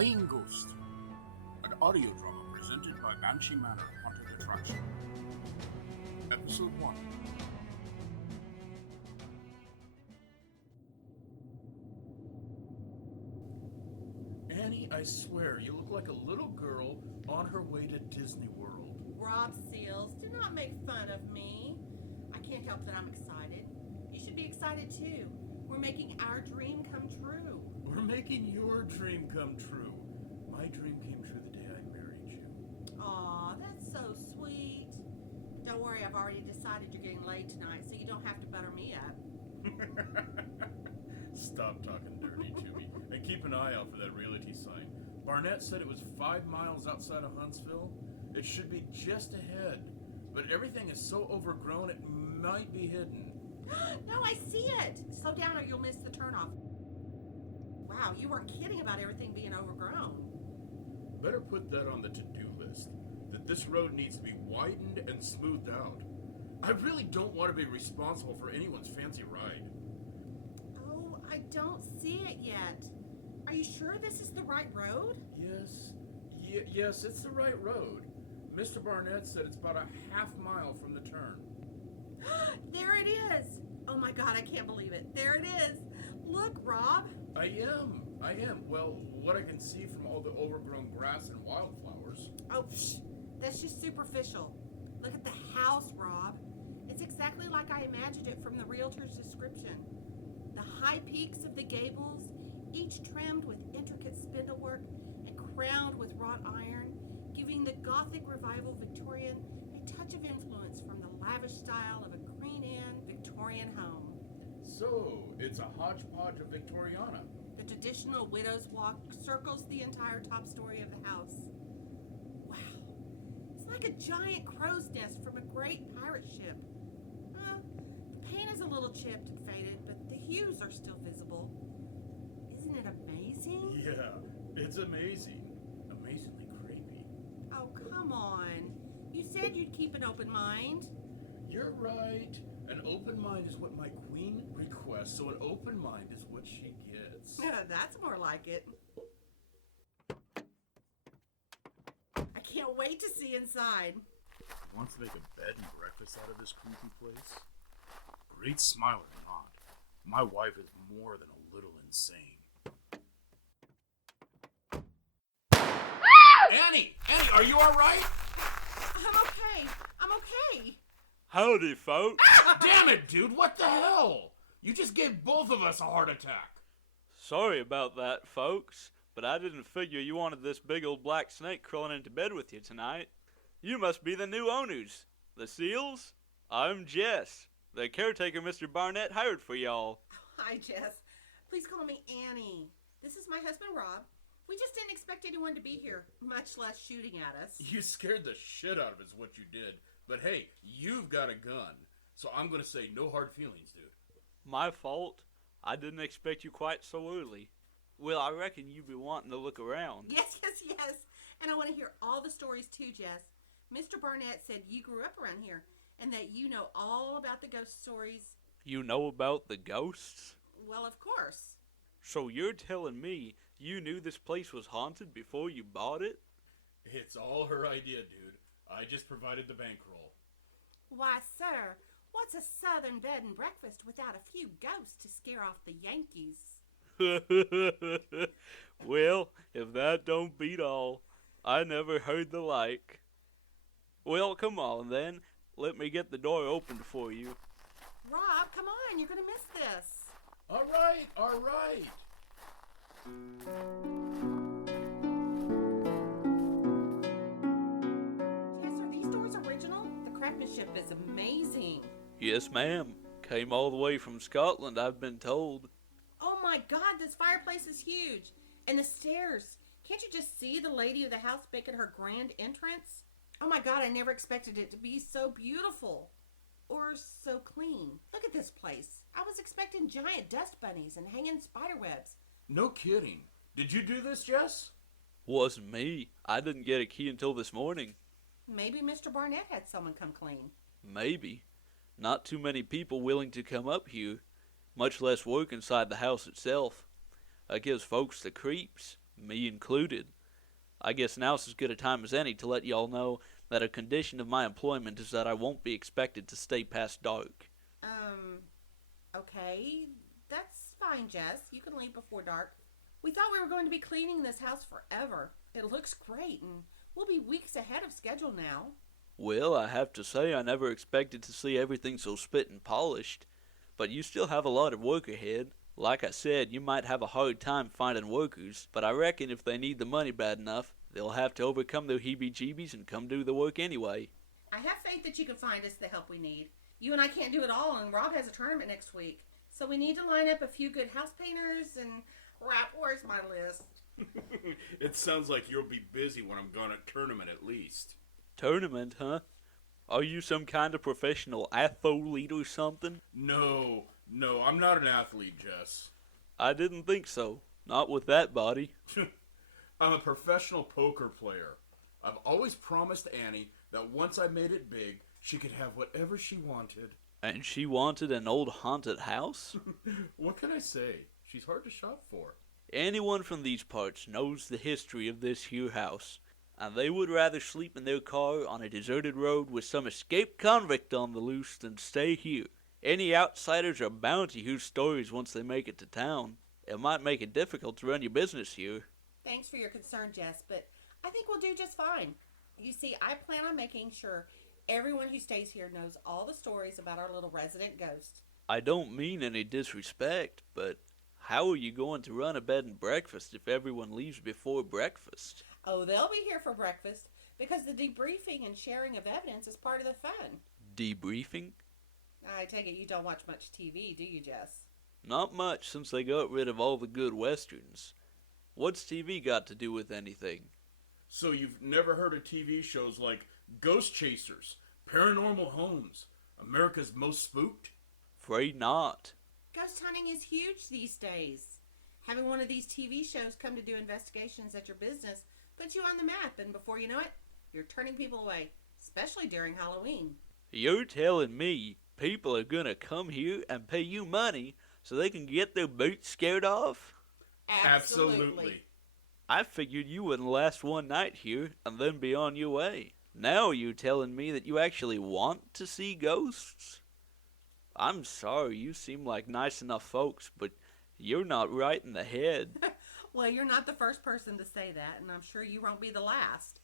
Flying Ghost, an audio drama presented by Banshee Manor Haunted Attraction. Episode 1. Annie, I swear, you look like a little girl on her way to Disney World. Rob Seals, do not make fun of me. I can't help that I'm excited. You should be excited too. We're making our dream come true. We're making your dream come true. My dream came true the day I married you. Aw, that's so sweet. Don't worry, I've already decided you're getting laid tonight, so you don't have to butter me up. Stop talking dirty to me, and keep an eye out for that realty sign. Barnett said it was 5 miles outside of Huntsville. It should be just ahead, but everything is so overgrown it might be hidden. No, I see it. Slow down or you'll miss the turnoff. Wow, you weren't kidding about everything being overgrown. Better put that on the to-do list, that this road needs to be widened and smoothed out. I really don't want to be responsible for anyone's fancy ride. Oh, I don't see it yet. Are you sure this is the right road? Yes, it's the right road. Mr. Barnett said it's about a half mile from the turn. There it is. Oh my God, I can't believe it. There it is. Look, Rob. I am. Well, what I can see from all the overgrown grass and wildflowers. Oh, that's just superficial. Look at the house, Rob. It's exactly like I imagined it from the realtor's description. The high peaks of the gables, each trimmed with intricate spindlework and crowned with wrought iron, giving the Gothic Revival Victorian a touch of influence from the lavish style of a Queen Anne Victorian home. So, it's a hodgepodge of Victoriana. The traditional widow's walk circles the entire top story of the house. Wow, it's like a giant crow's nest from a great pirate ship. The paint is a little chipped and faded, but the hues are still visible. Isn't it amazing? Yeah, it's amazing. Amazingly creepy. Oh, come on. You said you'd keep an open mind. You're right. An open mind is what my queen requests, so an open mind is what she gets. That's more like it. I can't wait to see inside. Want to make a bed and breakfast out of this creepy place? Great smile or not, my wife is more than a little insane. Annie, are you all right? I'm okay. Howdy, folks. Damn it, dude, what the hell? You just gave both of us a heart attack. Sorry about that, folks, but I didn't figure you wanted this big old black snake crawling into bed with you tonight. You must be the new owners. The Seals? I'm Jess, the caretaker Mr. Barnett hired for y'all. Hi, Jess. Please call me Annie. This is my husband, Rob. We just didn't expect anyone to be here, much less shooting at us. You scared the shit out of us, is what you did. But hey, you've got a gun, so I'm gonna say no hard feelings, dude. My fault. I didn't expect you quite so early. Well, I reckon you be wanting to look around. Yes. And I want to hear all the stories too, Jess. Mr. Barnett said you grew up around here and that you know all about the ghost stories. You know about the ghosts? Well, of course. So you're telling me you knew this place was haunted before you bought it? It's all her idea, dude. I just provided the bankroll. Why, sir, what's a southern bed and breakfast without a few ghosts to scare off the Yankees? Well, if that don't beat all, I never heard the like. Well, come on then. Let me get the door opened for you. Rob, come on, you're going to miss this. All right. Jess, are these doors original? The craftsmanship is amazing. Yes, ma'am. Came all the way from Scotland, I've been told. Oh my God, this fireplace is huge. And the stairs. Can't you just see the lady of the house making her grand entrance? Oh my God, I never expected it to be so beautiful. Or so clean. Look at this place. I was expecting giant dust bunnies and hanging spider webs. No kidding. Did you do this, Jess? Wasn't me. I didn't get a key until this morning. Maybe Mr. Barnett had someone come clean. Maybe. Not too many people willing to come up here, much less work inside the house itself. That gives folks the creeps. me included. I guess now's as good a time as any to let y'all know that a condition of my employment is that I won't be expected to stay past dark. Okay. That's fine, Jess. You can leave before dark. We thought we were going to be cleaning this house forever. It looks great, and we'll be weeks ahead of schedule now. Well, I have to say I never expected to see everything so spit and polished. But you still have a lot of work ahead. Like I said, you might have a hard time finding workers, but I reckon if they need the money bad enough, they'll have to overcome their heebie-jeebies and come do the work anyway. I have faith that you can find us the help we need. You and I can't do it all, and Rob has a tournament next week. So we need to line up a few good house painters and... Crap, where's my list? It sounds like you'll be busy when I'm gone at tournament at least. Tournament, huh? Are you some kind of professional athlete or something? No, I'm not an athlete, Jess. I didn't think so. Not with that body. I'm a professional poker player. I've always promised Annie that once I made it big, she could have whatever she wanted. And she wanted an old haunted house? What can I say? She's hard to shop for. Anyone from these parts knows the history of this here house, and they would rather sleep in their car on a deserted road with some escaped convict on the loose than stay here. Any outsiders are bound to hear stories once they make it to town. It might make it difficult to run your business here. Thanks for your concern, Jess, but I think we'll do just fine. You see, I plan on making sure everyone who stays here knows all the stories about our little resident ghost. I don't mean any disrespect, but how are you going to run a bed and breakfast if everyone leaves before breakfast? Oh, they'll be here for breakfast because the debriefing and sharing of evidence is part of the fun. Debriefing? I take it you don't watch much TV, do you, Jess? Not much since they got rid of all the good westerns. What's TV got to do with anything? So you've never heard of TV shows like Ghost Chasers, Paranormal Homes, America's Most Spooked? Afraid not. Ghost hunting is huge these days. Having one of these TV shows come to do investigations at your business puts you on the map, and before you know it, you're turning people away, especially during Halloween. You're telling me people are gonna come here and pay you money so they can get their boots scared off? Absolutely. I figured you wouldn't last one night here and then be on your way. Now you're telling me that you actually want to see ghosts? I'm sorry, you seem like nice enough folks, but you're not right in the head. Well, you're not the first person to say that, and I'm sure you won't be the last.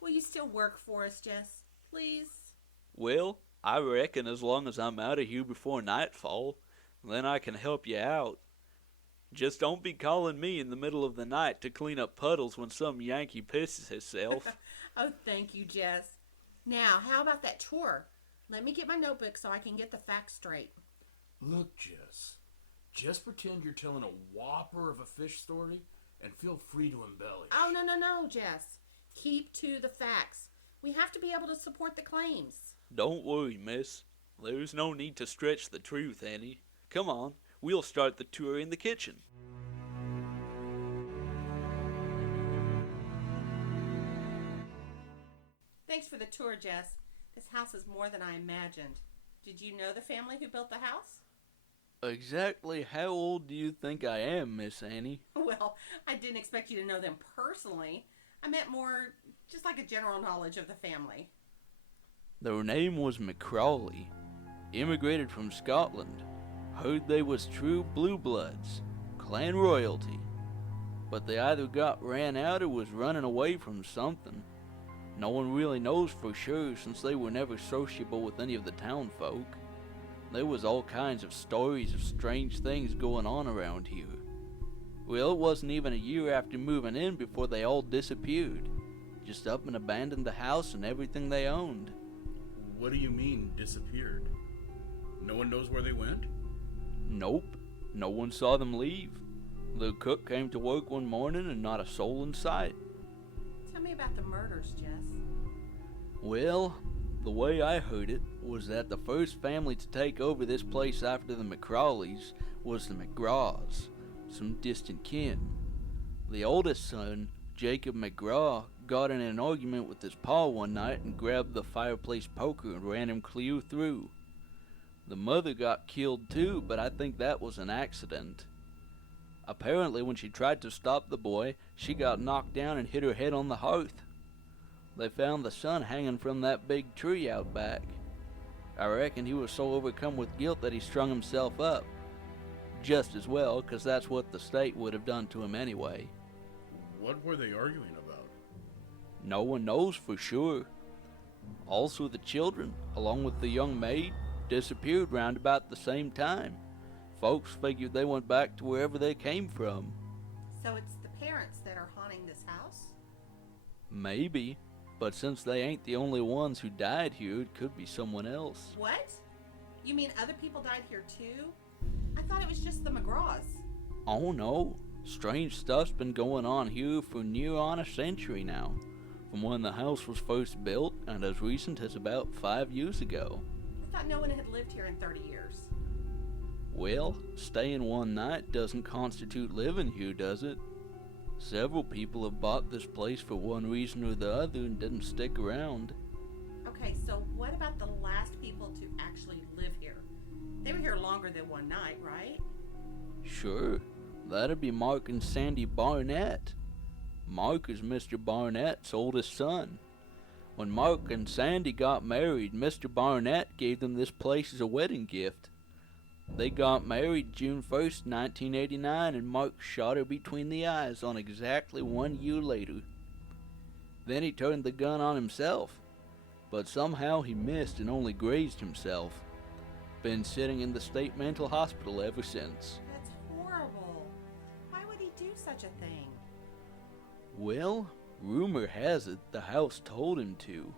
Will you still work for us, Jess? Please? Well, I reckon as long as I'm out of here before nightfall, then I can help you out. Just don't be calling me in the middle of the night to clean up puddles when some Yankee pisses himself. Oh, thank you, Jess. Now, how about that tour? Let me get my notebook so I can get the facts straight. Look, Jess. Just pretend you're telling a whopper of a fish story and feel free to embellish. Oh, no, Jess. Keep to the facts. We have to be able to support the claims. Don't worry, miss. There's no need to stretch the truth, Annie. Come on, we'll start the tour in the kitchen. Thanks for the tour, Jess. This house is more than I imagined. Did you know the family who built the house? Exactly how old do you think I am, Miss Annie? Well, I didn't expect you to know them personally. I meant more just like a general knowledge of the family. Their name was McCrawley. Immigrated from Scotland. Heard they was true blue bloods. Clan royalty. But they either got ran out or was running away from something. No one really knows for sure since they were never sociable with any of the town folk. There was all kinds of stories of strange things going on around here. Well, it wasn't even a year after moving in before they all disappeared. Just up and abandoned the house and everything they owned. What do you mean, disappeared? No one knows where they went? Nope. No one saw them leave. The cook came to work one morning and not a soul in sight. Tell me about the murders, Jess. Well, the way I heard it was that the first family to take over this place after the McCrawleys was the McGraws, some distant kin. The oldest son, Jacob McGraw, got in an argument with his pa one night and grabbed the fireplace poker and ran him clear through. The mother got killed too, but I think that was an accident. Apparently, when she tried to stop the boy, she got knocked down and hit her head on the hearth. They found the son hanging from that big tree out back. I reckon he was so overcome with guilt that he strung himself up. Just as well, 'cause that's what the state would have done to him anyway. What were they arguing about? No one knows for sure. Also, the children, along with the young maid, disappeared round about the same time. Folks figured they went back to wherever they came from. So it's the parents that are haunting this house? Maybe, but since they ain't the only ones who died here, it could be someone else. What? You mean other people died here too? I thought it was just the McGraws. Oh no, strange stuff's been going on here for near on a century now, from when the house was first built and as recent as about 5 years ago. I thought no one had lived here in 30 years. Well, staying one night doesn't constitute living here, does it? Several people have bought this place for one reason or the other and didn't stick around. Okay, so what about the last people to actually live here? They were here longer than one night, right? Sure, that'd be Mark and Sandy Barnett. Mark is Mr. Barnett's oldest son. When Mark and Sandy got married, Mr. Barnett gave them this place as a wedding gift. They got married June 1st, 1989, and Mark shot her between the eyes on exactly 1 year later. Then he turned the gun on himself, but somehow he missed and only grazed himself. Been sitting in the state mental hospital ever since. That's horrible. Why would he do such a thing? Well, rumor has it the house told him to.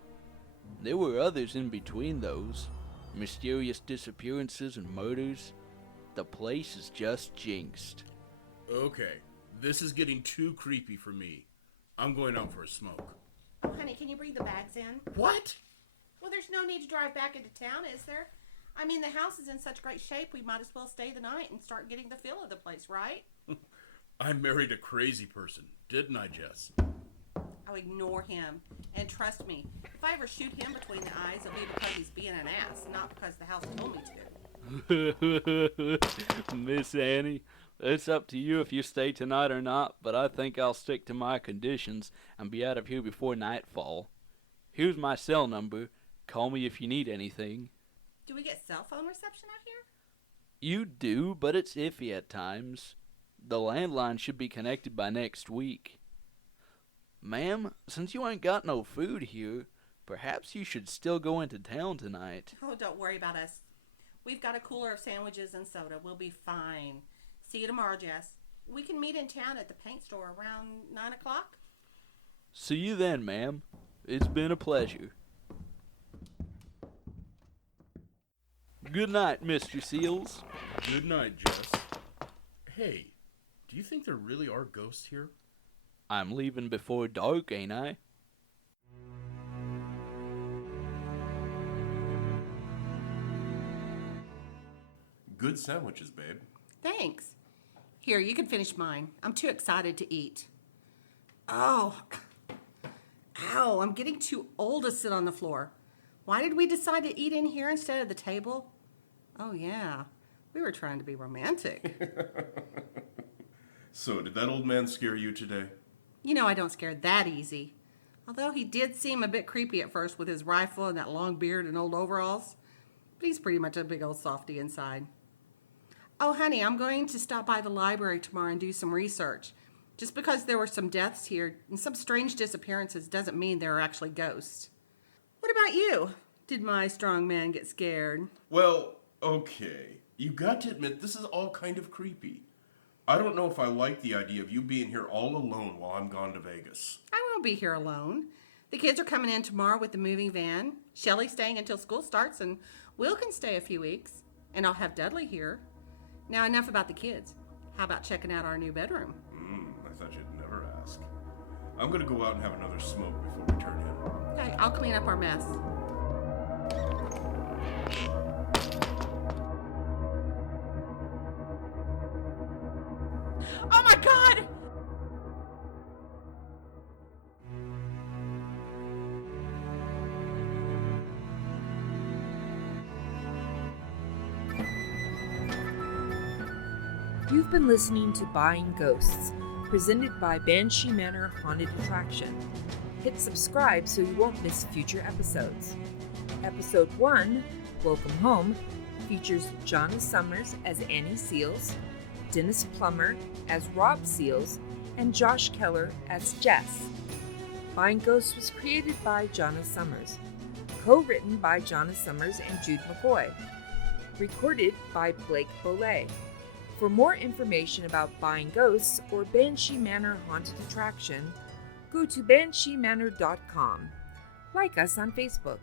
There were others in between those. Mysterious disappearances and murders. The place is just jinxed. Okay, this is getting too creepy for me. I'm going out for a smoke. Oh, honey, can you bring the bags in? What? Well, there's no need to drive back into town, is there? I mean, the house is in such great shape, we might as well stay the night and start getting the feel of the place, right? I married a crazy person, didn't I, Jess? Oh, ignore him. And trust me, if I ever shoot him between the eyes, it'll be because he's being an ass, not because the house told me to. Miss Annie, it's up to you if you stay tonight or not, but I think I'll stick to my conditions and be out of here before nightfall. Here's my cell number. Call me if you need anything. Do we get cell phone reception out here? You do, but it's iffy at times. The landline should be connected by next week. Ma'am, since you ain't got no food here, perhaps you should still go into town tonight. Oh, don't worry about us. We've got a cooler of sandwiches and soda. We'll be fine. See you tomorrow, Jess. We can meet in town at the paint store around 9 o'clock. See you then, ma'am. It's been a pleasure. Good night, Mr. Seals. Good night, Jess. Hey, do you think there really are ghosts here? I'm leaving before dark, ain't I? Good sandwiches, babe. Thanks. Here, you can finish mine. I'm too excited to eat. Oh, ow, I'm getting too old to sit on the floor. Why did we decide to eat in here instead of the table? Oh, yeah, we were trying to be romantic. So, did that old man scare you today? You know I don't scare that easy. Although he did seem a bit creepy at first with his rifle and that long beard and old overalls. But he's pretty much a big old softy inside. Oh, honey, I'm going to stop by the library tomorrow and do some research. Just because there were some deaths here and some strange disappearances doesn't mean there are actually ghosts. What about you? Did my strong man get scared? Well, okay. You got to admit, this is all kind of creepy. I don't know if I like the idea of you being here all alone while I'm gone to Vegas. I won't be here alone. The kids are coming in tomorrow with the moving van. Shelley's staying until school starts, and Will can stay a few weeks. And I'll have Dudley here. Now, enough about the kids. How about checking out our new bedroom? I thought you'd never ask. I'm gonna go out and have another smoke before we turn in. Okay, I'll clean up our mess. Oh my God! You've been listening to Buying Ghosts, presented by Banshee Manor Haunted Attraction. Hit subscribe so you won't miss future episodes. Episode 1, Welcome Home, features Jonna Summers as Annie Seals, Dennis Plummer as Rob Seals, and Josh Keller as Jess. Buying Ghosts was created by Jonna Summers, co-written by Jonna Summers and Jude McCoy, recorded by Blake Bollet. For more information about Buying Ghosts or Banshee Manor Haunted Attraction, go to bansheemanor.com. Like us on Facebook.